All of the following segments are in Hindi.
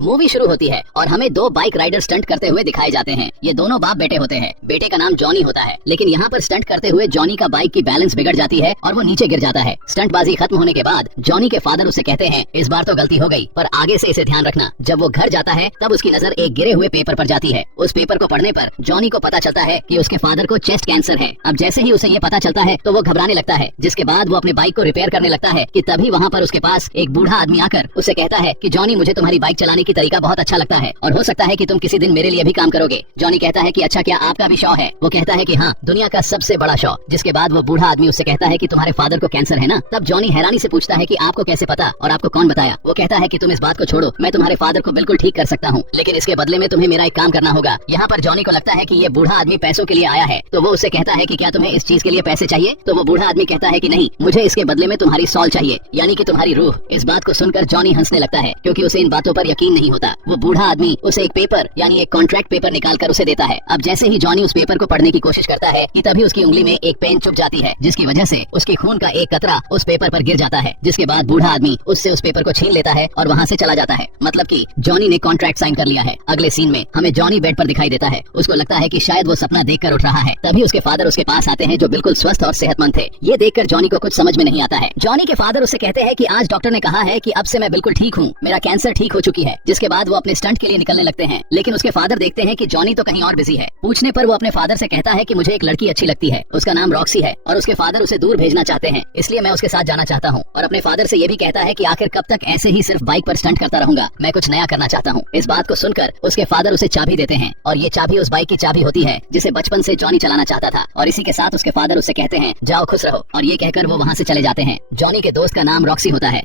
मूवी शुरू होती है और हमें दो बाइक राइडर स्टंट करते हुए दिखाए जाते हैं। ये दोनों बाप बेटे होते हैं। बेटे का नाम जॉनी होता है, लेकिन यहाँ पर स्टंट करते हुए जॉनी का बाइक की बैलेंस बिगड़ जाती है और वो नीचे गिर जाता है। स्टंटबाजी खत्म होने के बाद जॉनी के फादर उसे कहते हैं, इस बार तो गलती हो गई, पर आगे से इसे ध्यान रखना। जब वो घर जाता है तब उसकी नजर एक गिरे हुए पेपर पर जाती है। उस पेपर को पढ़ने पर जॉनी को पता चलता है कि उसके फादर को चेस्ट कैंसर है। अब जैसे ही उसे ये पता चलता है तो वो घबराने लगता है, जिसके बाद वो अपने बाइक को रिपेयर करने लगता है कि तभी वहाँ पर उसके पास एक बूढ़ा आदमी आकर उसे कहता है कि जॉनी, मुझे तुम्हारी बाइक चलाने की तरीका बहुत अच्छा लगता है और हो सकता है कि तुम किसी दिन मेरे लिए भी काम करोगे। जॉनी कहता है कि अच्छा, क्या आपका भी शौक है? वो कहता है कि हाँ, दुनिया का सबसे बड़ा शौक। जिसके बाद वो बूढ़ा आदमी उससे कहता है कि तुम्हारे फादर को कैंसर है ना? तब जॉनी हैरानी से पूछता है कि आपको कैसे पता और आपको कौन बताया? वो कहता है कि तुम इस बात को छोड़ो, मैं तुम्हारे फादर को बिल्कुल ठीक कर सकता हूँ, लेकिन इसके बदले में तुम्हें मेरा एक काम करना होगा। यहाँ पर जॉनी को लगता है कि ये बूढ़ा आदमी पैसों के लिए आया है, तो वो उससे कहता है कि क्या तुम्हें इस चीज के लिए पैसे चाहिए? तो वो बूढ़ा आदमी कहता है कि नहीं, मुझे इसके बदले में तुम्हारी सॉल चाहिए, यानी कि तुम्हारी रूह। इस बात को सुनकर जॉनी हंसने लगता है, क्योंकि उसे इन बातों पर यकीन नहीं होता। वो बूढ़ा आदमी उसे एक पेपर यानी एक कॉन्ट्रैक्ट पेपर निकाल कर उसे देता है। अब जैसे ही जॉनी उस पेपर को पढ़ने की कोशिश करता है कि तभी उसकी उंगली में एक पेन चुभ जाती है, जिसकी वजह से उसके खून का एक कतरा उस पेपर पर गिर जाता है। जिसके बाद बूढ़ा आदमी उससे उस पेपर को छीन लेता है और वहाँ से चला जाता है। मतलब कि जॉनी ने कॉन्ट्रैक्ट साइन कर लिया है। अगले सीन में हमें जॉनी बेड पर दिखाई देता है। उसको लगता है कि शायद वो सपना देखकर उठ रहा है। तभी उसके फादर उसके पास आते हैं, जो बिल्कुल स्वस्थ और सेहतमंद थे। ये देखकर जॉनी को कुछ समझ में नहीं आता है। जॉनी के फादर उससे कहते हैं कि आज डॉक्टर ने कहा है कि अब से मैं बिल्कुल ठीक हूँ, मेरा कैंसर ठीक हो चुकी है। जिसके बाद वो अपने स्टंट के लिए निकलने लगते हैं, लेकिन उसके फादर देखते हैं कि जॉनी तो कहीं और बिजी है। पूछने पर वो अपने फादर से कहता है कि मुझे एक लड़की अच्छी लगती है, उसका नाम रॉक्सी है और उसके फादर उसे दूर भेजना चाहते हैं, इसलिए मैं उसके साथ जाना चाहता हूँ। और अपने फादर से ये भी कहता है कि आखिर कब तक ऐसे ही सिर्फ बाइक पर स्टंट करता रहूंगा, मैं कुछ नया करना चाहता हूँ। इस बात को सुनकर उसके फादर उसे चाबी देते हैं और ये चाबी उस बाइक की चाबी होती है जिसे बचपन से जॉनी चलाना चाहता था। और इसी के साथ उसके फादर उससे कहते हैं, जाओ खुश रहो, और ये कहकर वो वहाँ से चले जाते हैं। जॉनी के दोस्त का नाम रॉक्सी होता है।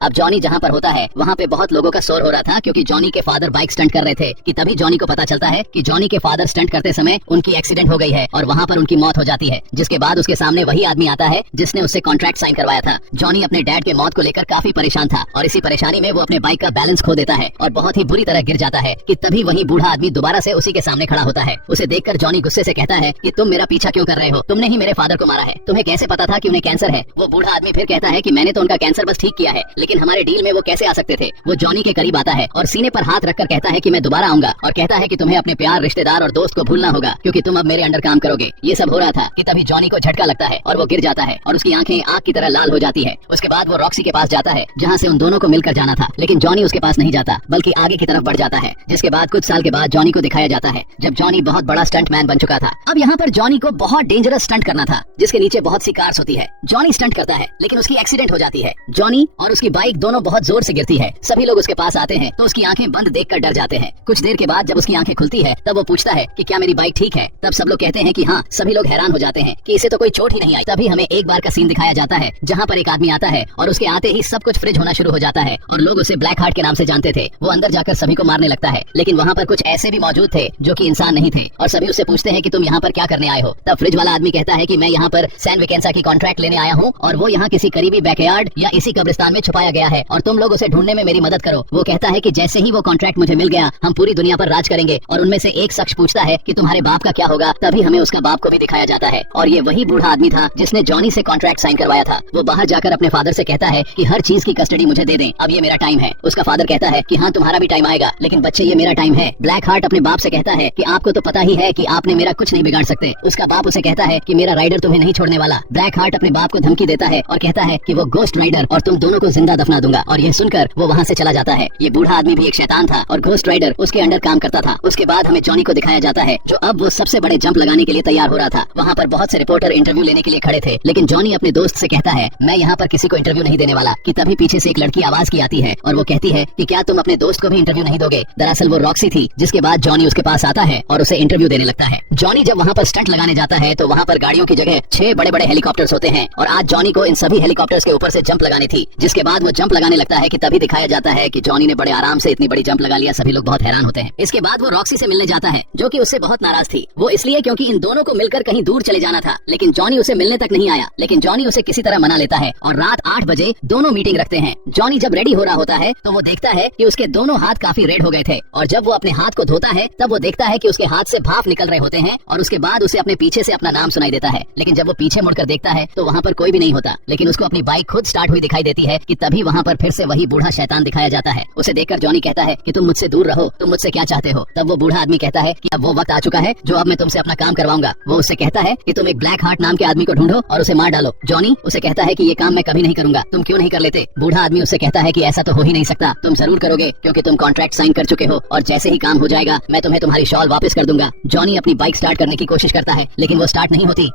अब जॉनी जहाँ पर होता है वहाँ पे बहुत लोगों का शोर हो रहा था, क्योंकि जॉनी के फादर बाइक स्टंट कर रहे थे कि तभी जॉनी को पता चलता है कि जॉनी के फादर स्टंट करते समय उनकी एक्सीडेंट हो गई है और वहाँ पर उनकी मौत हो जाती है। जिसके बाद उसके सामने वही आदमी आता है जिसने उससे कॉन्ट्रैक्ट साइन करवाया था। जॉनी अपने डैड के मौत को लेकर काफी परेशान था और इसी परेशानी में वो अपने बाइक का बैलेंस खो देता है और बहुत ही बुरी तरह गिर जाता है कि तभी वही बूढ़ा आदमी दोबारा से उसी के सामने खड़ा होता है। उसे देखकर जॉनी गुस्से से कहता है कि तुम मेरा पीछा क्यों कर रहे हो? तुमने ही मेरे फादर को मारा है, तुम्हें कैसे पता था कि उन्हें कैंसर है? वो बूढ़ा आदमी फिर कहता है कि मैंने तो उनका कैंसर बस ठीक किया है, लेकिन हमारे डील में वो कैसे आ सकते थे? वो जॉनी के करीब आता है और सीने पर हाथ रखकर कहता है कि मैं दोबारा आऊंगा, और कहता है कि तुम्हें अपने प्यार, रिश्तेदार और दोस्त को भूलना होगा, क्योंकि तुम अब मेरे अंडर काम करोगे। ये सब हो रहा था कि तभी जॉनी को झटका लगता है और वो गिर जाता है और उसकी आंखें आग की तरह लाल हो जाती है। उसके बाद वो रॉक्सी के पास जाता है, जहाँ से उन दोनों को मिलकर जाना था, लेकिन जॉनी उसके पास नहीं जाता, बल्कि आगे की तरफ बढ़ जाता है। जिसके बाद कुछ साल के बाद जॉनी को दिखाया जाता है जब जॉनी बहुत बड़ा स्टंट मैन बन चुका था। अब यहाँ पर जॉनी को बहुत डेंजरस स्टंट करना था, जिसके नीचे बहुत सी कार्स होती है। जॉनी स्टंट करता है, लेकिन उसकी एक्सीडेंट हो जाती है। जॉनी और उसकी बाइक दोनों बहुत जोर से गिरती है। सभी लोग उसके पास आते हैं तो उसकी आंखें बंद देखकर डर जाते हैं। कुछ देर के बाद जब उसकी आंखें खुलती है तब वो पूछता है कि क्या मेरी बाइक ठीक है? तब सब लोग कहते हैं कि हाँ। सभी लोग हैरान हो जाते हैं कि इसे तो कोई चोट ही नहीं आई। तभी हमें एक बार का सीन दिखाया जाता है जहाँ पर एक आदमी आता है और उसके आते ही सब कुछ फ्रिज होना शुरू हो जाता है और लोग उसे ब्लैक हार्ट के नाम से जानते थे। वो अंदर जाकर सभी को मारने लगता है, लेकिन वहाँ पर कुछ ऐसे भी मौजूद थे जो कि इंसान नहीं थे और सभी उससे पूछते हैं कि तुम यहाँ पर क्या करने आए हो? तब फ्रिज वाला आदमी कहता है कि मैं यहाँ पर सैन विकेंसा की कॉन्ट्रैक्ट लेने आया हूँ और वो यहाँ किसी करीबी बैकयार्ड या इसी कब्रिस्तान में छुपाया गया है और तुम लोग उसे ढूंढने में मेरी मदद करो। वो कहता है कि जैसे ही वो कॉन्ट्रैक्ट मुझे मिल गया हम पूरी दुनिया पर राज करेंगे। और उनमें से एक शख्स पूछता है कि तुम्हारे बाप का क्या होगा? तभी हमें उसका बाप को भी दिखाया जाता है और ये वही बूढ़ा आदमी था जिसने जॉनी से कॉन्ट्रैक्ट साइन करवाया था। वो बाहर जाकर अपने फादर से कहता है कि हर चीज की कस्टडी मुझे दे दें, अब ये मेरा टाइम है। उसका फादर कहता है कि हाँ, तुम्हारा भी टाइम आएगा, लेकिन बच्चे ये मेरा टाइम है। ब्लैक हार्ट अपने बाप से कहता है कि आपको तो पता ही है कि आपने मेरा कुछ नहीं बिगाड़ सकते। उसका बाप उसे कहता है कि मेरा राइडर तुम्हें नहीं छोड़ने वाला। ब्लैक हार्ट अपने बाप को धमकी देता है और कहता है कि वो घोस्ट राइडर और तुम दोनों को जिंदा दफना दूंगा, और यह सुनकर वो वहाँ से चला जाता है। ये बूढ़ा आदमी भी एक शैतान था और घोस्ट राइडर उसके अंडर काम करता था। उसके बाद हमें जॉनी को दिखाया जाता है जो अब वो सबसे बड़े जंप लगाने के लिए तैयार हो रहा था। वहाँ पर बहुत से रिपोर्टर इंटरव्यू लेने के लिए खड़े थे, लेकिन जॉनी अपने दोस्त से कहता है मैं यहाँ पर किसी को इंटरव्यू नहीं देने वाला। कि तभी पीछे से एक लड़की आवाज की आती है और वो कहती है कि क्या तुम अपने दोस्त को भी इंटरव्यू नहीं दोगे? दरअसल वो रॉक्सी थी। जिसके बाद जॉनी उसके पास आता है और उसे इंटरव्यू देने लगता है। जॉनी जब वहाँ पर स्टंट लगाने जाता है तो वहाँ पर गाड़ियों की जगह 6 बड़े बड़े हेलीकॉप्टर्स होते हैं और आज जॉनी को इन सभी हेलीकॉप्टर्स के ऊपर से जंप लगानी थी। जिसके बाद वो जंप लगाने लगता है कि तभी दिखाया जाता है कि जॉनी ने बड़े आराम से इतनी बड़ी जंप लगा लिया। सभी लोग बहुत हैरान होते हैं। इसके बाद वो रॉक्सी से मिलने जाता है जो कि उससे बहुत नाराज थी। वो इसलिए क्योंकि इन दोनों को मिलकर कहीं दूर चले जाना था, लेकिन जॉनी उसे मिलने तक नहीं आया। लेकिन जॉनी उसे किसी तरह मना लेता है और रात 8 बजे दोनों मीटिंग रखते हैं। जॉनी जब रेडी हो रहा होता है तो वो देखता है कि उसके दोनों हाथ काफी रेड हो गए थे और जब वो अपने हाथ को धोता है तब वो देखता है कि उसके हाथ से भाप निकल रहे होते हैं और उसके बाद उसे अपने पीछे से अपना नाम सुनाई देता है। लेकिन जब वो पीछे मुड़कर देखता है तो वहाँ पर कोई भी नहीं होता, लेकिन उसको अपनी बाइक खुद स्टार्ट हुई दिखाई देती है कि तभी तभी वहाँ पर फिर से वही बूढ़ा शैतान दिखाया जाता है। उसे देखकर जॉनी कहता है कि तुम मुझसे दूर रहो, तुम मुझसे क्या चाहते हो। तब वो बूढ़ा आदमी कहता है कि अब वो वक्त आ चुका है जो अब मैं तुमसे अपना काम करवाऊंगा। वो उससे कहता है कि तुम एक ब्लैक हार्ट नाम के आदमी को ढूंढो और उसे मार डालो। जॉनी उसे कहता है कि ये काम मैं कभी नहीं करूंगा, तुम क्यों नहीं कर लेते। बूढ़ा आदमी उससे कहता है कि ऐसा तो हो ही नहीं सकता, तुम जरूर करोगे क्योंकि तुम कॉन्ट्रैक्ट साइन कर चुके हो और जैसे ही काम हो जाएगा मैं तुम्हें तुम्हारी शॉल वापस कर दूंगा। जॉनी अपनी बाइक स्टार्ट करने की कोशिश करता है लेकिन वो स्टार्ट नहीं होती।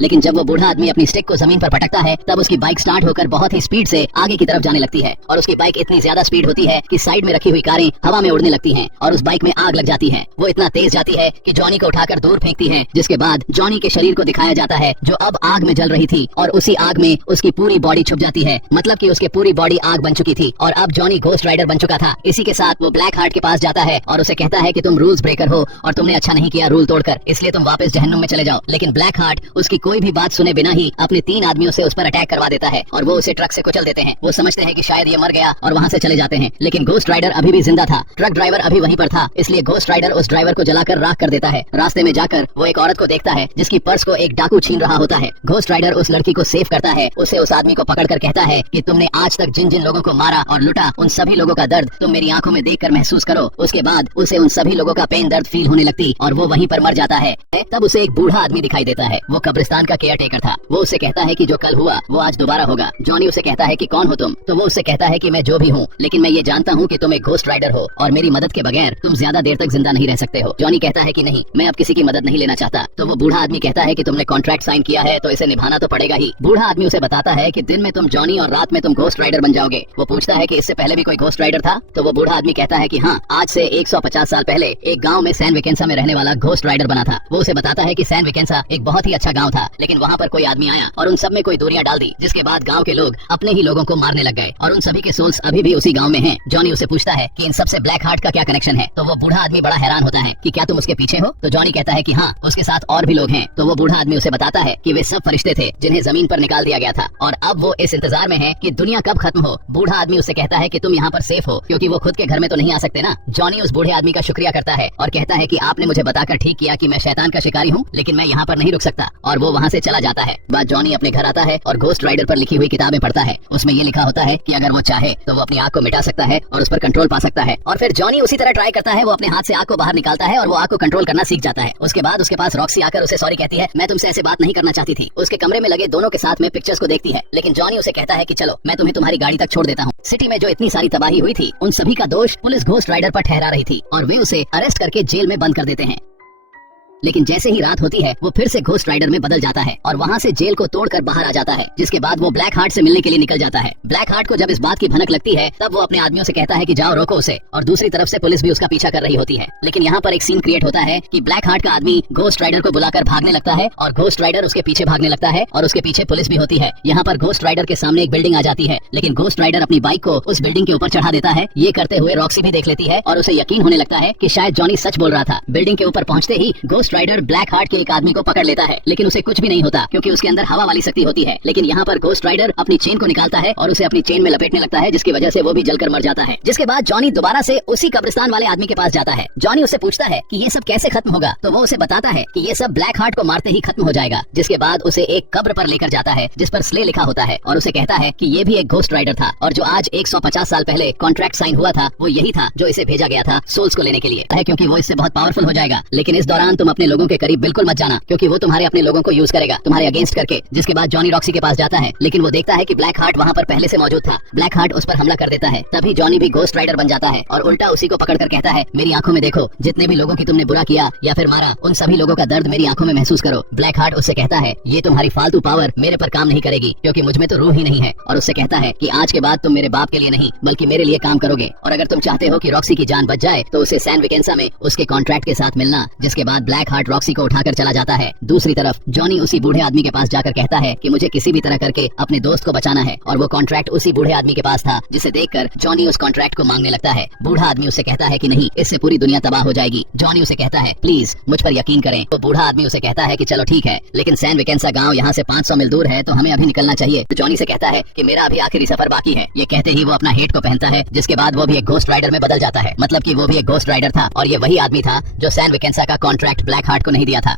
लेकिन जब वो बूढ़ा आदमी अपनी स्टिक को जमीन पर पटकता है तब उसकी बाइक स्टार्ट होकर बहुत ही स्पीड से आगे की तरफ जाने लगती है और उसकी बाइक इतनी ज्यादा स्पीड होती है कि साइड में रखी हुई कारें हवा में उड़ने लगती हैं और उस बाइक में आग लग जाती है। वो इतना तेज जाती है कि जॉनी को उठाकर दूर फेंकती है, जिसके बाद जॉनी के शरीर को दिखाया जाता है जो अब आग में जल रही थी और उसी आग में उसकी पूरी बॉडी छुप जाती है। मतलब कि उसकी पूरी बॉडी आग बन चुकी थी और अब जॉनी घोस्ट राइडर बन चुका था। इसी के साथ वो ब्लैक हार्ट के पास जाता है और उसे कहता है कि तुम रूल्स ब्रेकर हो और तुमने अच्छा नहीं किया रूल तोड़कर, इसलिए तुम वापस जहन्नुम में चले जाओ। लेकिन ब्लैक हार्ट उसकी कोई भी बात सुने बिना ही अपने 3 आदमियों से उस पर अटैक करवा देता है और वो उसे ट्रक से कुचल देते हैं। वो समझते हैं कि शायद ये मर गया और वहाँ से चले जाते हैं, लेकिन घोस्ट राइडर अभी भी जिंदा था। ट्रक ड्राइवर अभी वहीं पर था, इसलिए घोस्ट राइडर उस ड्राइवर को जलाकर राख कर देता है। रास्ते में जाकर वो एक औरत को देखता है जिसकी पर्स को एक डाकू छीन रहा होता है। घोस्ट राइडर उस लड़की को सेव करता है, उसे उस आदमी को पकड़ कर कहता है कि तुमने आज तक जिन जिन लोगों को मारा और लुटा उन सभी लोगों का दर्द तुम मेरी आंखों में देखकर महसूस करो। उसके बाद उसे उन सभी लोगों का पेन दर्द फील होने लगती और वो वहीं पर मर जाता है। तब उसे एक बूढ़ा आदमी दिखाई देता है, वो कब्रिस्तान का केयर टेकर था। वो उसे कहता है कि जो कल हुआ वो आज दोबारा होगा। जॉनी उसे कहता है कि कौन हो तुम, तो वो उससे कहता है कि मैं जो भी हूँ, लेकिन मैं ये जानता हूँ कि तुम एक घोस्ट राइडर हो और मेरी मदद के बगैर तुम ज्यादा देर तक जिंदा नहीं रह सकते हो। जॉनी कहता है कि नहीं, मैं अब किसी की मदद नहीं लेना चाहता। तो वो बूढ़ा आदमी कहता है कि तुमने कॉन्ट्रैक्ट साइन किया है तो इसे निभाना तो पड़ेगा ही। बूढ़ा आदमी उसे बताता है कि दिन में तुम जॉनी और रात में तुम घोस्ट राइडर बन जाओगे। वो पूछता है कि इससे पहले भी कोई घोस्ट राइडर था, तो वो बूढ़ा आदमी कहता है कि हाँ, आज से 150 साल पहले एक गाँव में सैन विकेंसा में रहने वाला घोस्ट राइडर बना था। वो उसे बताता है कि सैन विकेंसा एक बहुत ही अच्छा गाँव था, लेकिन वहाँ पर कोई आदमी आया और उन सब में कोई दूरियां डाल दी, जिसके बाद गांव के लोग अपने ही लोगों को मारने लग गए और उन सभी के सोल्स अभी भी उसी गांव में हैं। जॉनी उसे पूछता है कि इन सबसे ब्लैक हार्ट का क्या कनेक्शन है, तो वो बूढ़ा आदमी बड़ा हैरान होता है कि क्या तुम उसके पीछे हो। तो जॉनी कहता है कि हाँ, उसके साथ और भी लोग हैं। तो वो बूढ़ा आदमी उसे बताता है कि वे सब फरिश्ते थे जिन्हें जमीन पर निकाल दिया गया था और अब वो इस इंतजार में है कि दुनिया कब खत्म हो। बूढ़ा आदमी उससे कहता है कि तुम यहाँ पर सेफ हो क्योंकि वो खुद के घर में तो नहीं आ सकते ना। जॉनी उस बूढ़े आदमी का शुक्रिया करता है और कहता है कि आपने मुझे बताकर ठीक किया कि मैं शैतान का शिकारी हूँ, लेकिन मैं यहाँ पर नहीं रुक सकता, और वो वहाँ से चला जाता है। बाद जॉनी अपने घर आता है और घोस्ट राइडर पर लिखी हुई किताबें पढ़ता है। उसमें ये लिखा होता है कि अगर वो चाहे तो वो अपनी आग को मिटा सकता है और उस पर कंट्रोल पा सकता है। और फिर जॉनी उसी तरह ट्राई करता है, वो अपने हाथ से आग को बाहर निकालता है और वो आग को कंट्रोल करना सीख जाता है। उसके बाद उसके पास रॉक्सी आकर उसे सॉरी कहती है, मैं तुमसे ऐसे बात नहीं करना चाहती थी। उसके कमरे में लगे दोनों के साथ में पिक्चर्स को देखती है, लेकिन जॉनी उसे कहता है कि चलो मैं तुम्हें तुम्हारी गाड़ी तक छोड़ देता हूँ। सिटी में जो इतनी सारी तबाही हुई थी उन सभी का दोष पुलिस घोस्ट राइडर पर ठहरा रही थी और वे उसे अरेस्ट करके जेल में बंद कर देते हैं। लेकिन जैसे ही रात होती है वो फिर से घोस्ट राइडर में बदल जाता है और वहाँ से जेल को तोड़कर बाहर आ जाता है, जिसके बाद वो ब्लैक हार्ट से मिलने के लिए निकल जाता है। ब्लैक हार्ट को जब इस बात की भनक लगती है तब वो अपने आदमियों से कहता है कि जाओ रोको उसे, और दूसरी तरफ से पुलिस भी उसका पीछा कर रही होती है। लेकिन यहाँ पर एक सीन क्रिएट होता है कि ब्लैक हार्ट का आदमी घोस्ट राइडर को बुलाकर भागने लगता है और घोस्ट राइडर उसके पीछे भागने लगता है और उसके पीछे पुलिस भी होती है। यहाँ पर घोस्ट राइडर के सामने एक बिल्डिंग आ जाती है, लेकिन घोस्ट राइडर अपनी बाइक को उस बिल्डिंग के ऊपर चढ़ा देता है। ये करते हुए रॉक्सी भी देख लेती है और उसे यकीन होने लगता है कि शायद जॉनी सच बोल रहा था। बिल्डिंग के ऊपर पहुँचते ही घोस्ट राइडर ब्लैक हार्ट एक आदमी को पकड़ लेता है, लेकिन उसे कुछ भी नहीं होता क्योंकि उसके अंदर हवा वाली शक्ति होती है। लेकिन यहाँ पर घोस्ट राइडर अपनी चेन को निकालता है और उसे अपनी चेन में लपेटने लगता है, जिसकी वजह से वो भी जलकर मर जाता है। जिसके बाद जॉनी दोबारा से उसी कब्रिस्तान वाले आदमी के पास जाता है। जॉनी उससे पूछता है कि ये सब कैसे खत्म होगा, तो वो उसे बताता है कि ये सब ब्लैक हार्ट को मारते ही खत्म हो जाएगा। जिसके बाद उसे एक कब्र पर लेकर जाता है जिस पर स्ले लिखा होता है और उसे कहता है कि ये भी एक घोस्ट राइडर था और जो आज 150 साल पहले कॉन्ट्रैक्ट साइन हुआ था वो यही था जो इसे भेजा गया था सोल्स को लेने के लिए, क्योंकि वो इससे बहुत पावरफुल हो जाएगा। लेकिन इस दौरान तुम अपने लोगों के करीब बिल्कुल मत जाना क्योंकि वो तुम्हारे अपने लोगों को यूज करेगा तुम्हारे अगेंस्ट करके। जिसके बाद जॉनी रॉक्सी के पास जाता है, लेकिन वो देखता है कि ब्लैक हार्ट वहाँ पर पहले से मौजूद था। ब्लैक हार्ट उस पर हमला कर देता है। तभी जॉनी भी घोस्ट राइडर बन जाता है और उल्टा उसी को पकड़कर कहता है, मेरी आंखों में देखो, जितने भी लोगों की तुमने बुरा किया या फिर मारा उन सभी लोगों का दर्द मेरी आंखों में महसूस करो। ब्लैक हार्ट उससे कहता है, ये तुम्हारी फालतू पावर मेरे पर काम नहीं करेगी क्योंकि मुझ में तो रूह ही नहीं है। और उससे कहता है कि आज के बाद तुम मेरे बाप के लिए नहीं बल्कि मेरे लिए काम करोगे, और अगर तुम चाहते हो कि रॉक्सी की जान बच जाए तो उसे सैन विकेंसा में उसके कॉन्ट्रैक्ट के साथ मिलना। जिसके बाद ब्लैक हार्ट रॉक्सी को उठाकर चला जाता है। दूसरी तरफ जॉनी उसी बूढ़े आदमी के पास जाकर कहता है कि मुझे किसी भी तरह करके अपने दोस्त को बचाना है, और वो कॉन्ट्रैक्ट उसी बूढ़े आदमी के पास था, जिसे देखकर जॉनी उस कॉन्ट्रैक्ट को मांगने लगता है। बूढ़ा आदमी उससे कहता है कि नहीं, इससे पूरी दुनिया तबाह हो जाएगी। जॉनी उसे कहता है, प्लीज मुझ पर यकीन करें। तो बूढ़ा आदमी उसे कहता है कि चलो ठीक है, लेकिन सैन विकेंसा गांव यहाँ से 500 मील दूर है तो हमें अभी निकलना चाहिए। तो जॉनी से कहता है कि मेरा अभी आखिरी सफर बाकी है। ये कहते ही वो अपना हेट को पहनता है, जिसके बाद वो भी एक घोस्ट राइडर में बदल जाता है। मतलब कि वो भी एक घोस्ट राइडर था और ये वही आदमी था जो सैन विकेंसा का कॉन्ट्रैक्ट ब्लैक हार्ट को नहीं दिया था।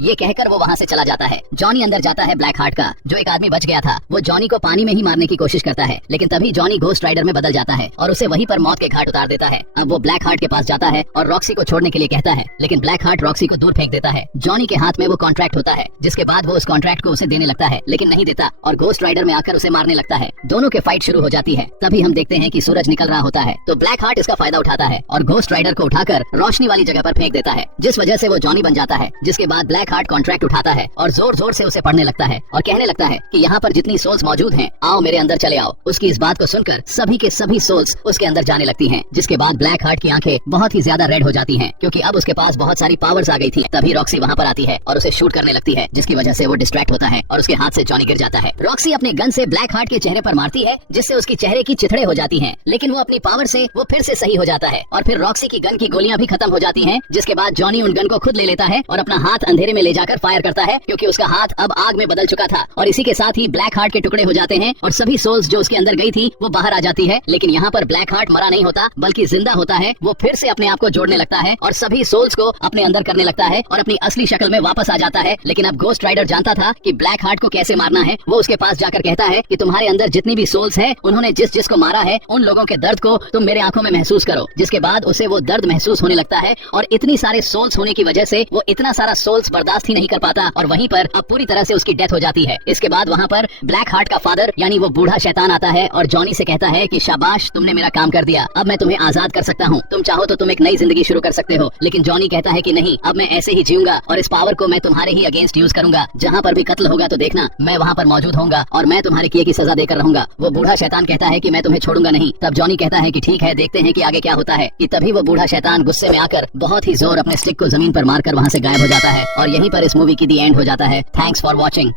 ये कहकर वो वहाँ से चला जाता है। जॉनी अंदर जाता है ब्लैक हार्ट का, जो एक आदमी बच गया था। वो जॉनी को पानी में ही मारने की कोशिश करता है, लेकिन तभी जॉनी घोस्ट राइडर में बदल जाता है और उसे वहीं पर मौत के घाट उतार देता है। अब वो ब्लैक हार्ट के पास जाता है और रॉक्सी को छोड़ने के लिए कहता है, लेकिन ब्लैक हार्ट रॉक्सी को दूर फेंक देता है। जॉनी के हाथ में वो कॉन्ट्रैक्ट होता है, जिसके बाद वो उस कॉन्ट्रैक्ट को उसे देने लगता है, लेकिन नहीं देता और घोस्ट राइडर में आकर उसे मारने लगता है। दोनों के फाइट शुरू हो जाती है। तभी हम देखते हैं कि सूरज निकल रहा होता है, तो ब्लैक हार्ट इसका फायदा उठाता है और घोस्ट राइडर को उठाकर रोशनी वाली जगह पर फेंक देता है, जिस वजह से वो जॉनी बन जाता है। जिसके बाद ब्लैक हार्ट कॉन्ट्रैक्ट उठाता है और जोर जोर से उसे पढ़ने लगता है और कहने लगता है कि यहाँ पर जितनी सोल्स मौजूद हैं, आओ मेरे अंदर चले आओ। उसकी इस बात को सुनकर सभी के सभी सोल्स उसके अंदर जाने लगती हैं, जिसके बाद ब्लैक हार्ट की आंखें बहुत ही ज्यादा रेड हो जाती हैं, क्योंकि अब उसके पास बहुत सारी पावर्स आ गई थी। तभी रॉक्सी वहाँ पर आती है और उसे शूट करने लगती है, जिसकी वजह से वो डिस्ट्रैक्ट होता है और उसके हाथ से जॉनी गिर जाता है। रॉक्सी अपने गन से ब्लैक हार्ट के चेहरे पर मारती है, जिससे उसकी चेहरे की चिथड़े हो जाती हैं, लेकिन वो अपनी पावर से वो फिर से सही हो जाता है और फिर रॉक्सी की गन की गोलियां भी खत्म हो जाती हैं। जिसके बाद जॉनी उन गन को खुद ले लेता है और अपना हाथ अंधेरे में ले जाकर फायर करता है, क्योंकि उसका हाथ अब आग में बदल चुका था। और इसी के साथ ही ब्लैक हार्ट के टुकड़े हो जाते हैं और सभी सोल्स जो उसके अंदर गई थी वो बाहर आ जाती है। लेकिन यहाँ पर ब्लैक हार्ट मरा नहीं होता, बल्कि जिंदा होता है। वो फिर से अपने आप को जोड़ने लगता है और सभी सोल्स को अपने अंदर करने लगता है और अपनी असली शक्ल में वापस आ जाता है। लेकिन अब घोस्ट राइडर जानता था कि ब्लैक हार्ट को कैसे मारना है। वो उसके पास जाकर कहता है कि तुम्हारे अंदर जितनी भी सोल्स है, उन्होंने जिस जिसको मारा है, उन लोगों के दर्द को तुम मेरे आंखों में महसूस करो। जिसके बाद उसे वो दर्द महसूस होने लगता है और इतनी सारे सोल्स होने की वजह से वो इतना सारा सोल्स बर्दाश्त ही नहीं कर पाता और वहीं पर अब पूरी तरह से उसकी डेथ हो जाती है। इसके बाद वहाँ पर ब्लैक हार्ट का फादर यानी वो बूढ़ा शैतान आता है और जॉनी से कहता है कि शाबाश, तुमने मेरा काम कर दिया, अब मैं तुम्हें आजाद कर सकता हूँ, तुम चाहो तो तुम एक नई जिंदगी शुरू कर सकते हो। लेकिन जॉनी कहता है कि नहीं, अब मैं ऐसे ही जीऊंगा और इस पावर को मैं तुम्हारे ही अगेंस्ट यूज करूंगा। जहाँ पर भी कत्ल होगा तो देखना, मैं वहाँ पर मौजूद होऊंगा और मैं तुम्हारे किए की सजा देकर रहूंगा। वो बूढ़ा शैतान कहता है कि मैं तुम्हें छोड़ूंगा नहीं। तब जॉनी कहता है कि ठीक है, देखते हैं कि आगे क्या होता है। कि तभी वो बूढ़ा शैतान गुस्से में आकर बहुत ही जोर अपने स्टिक को जमीन पर मारकर वहाँ से गायब हो जाता है और यहीं पर इस मूवी की दी एंड हो जाता है। Thanks for watching.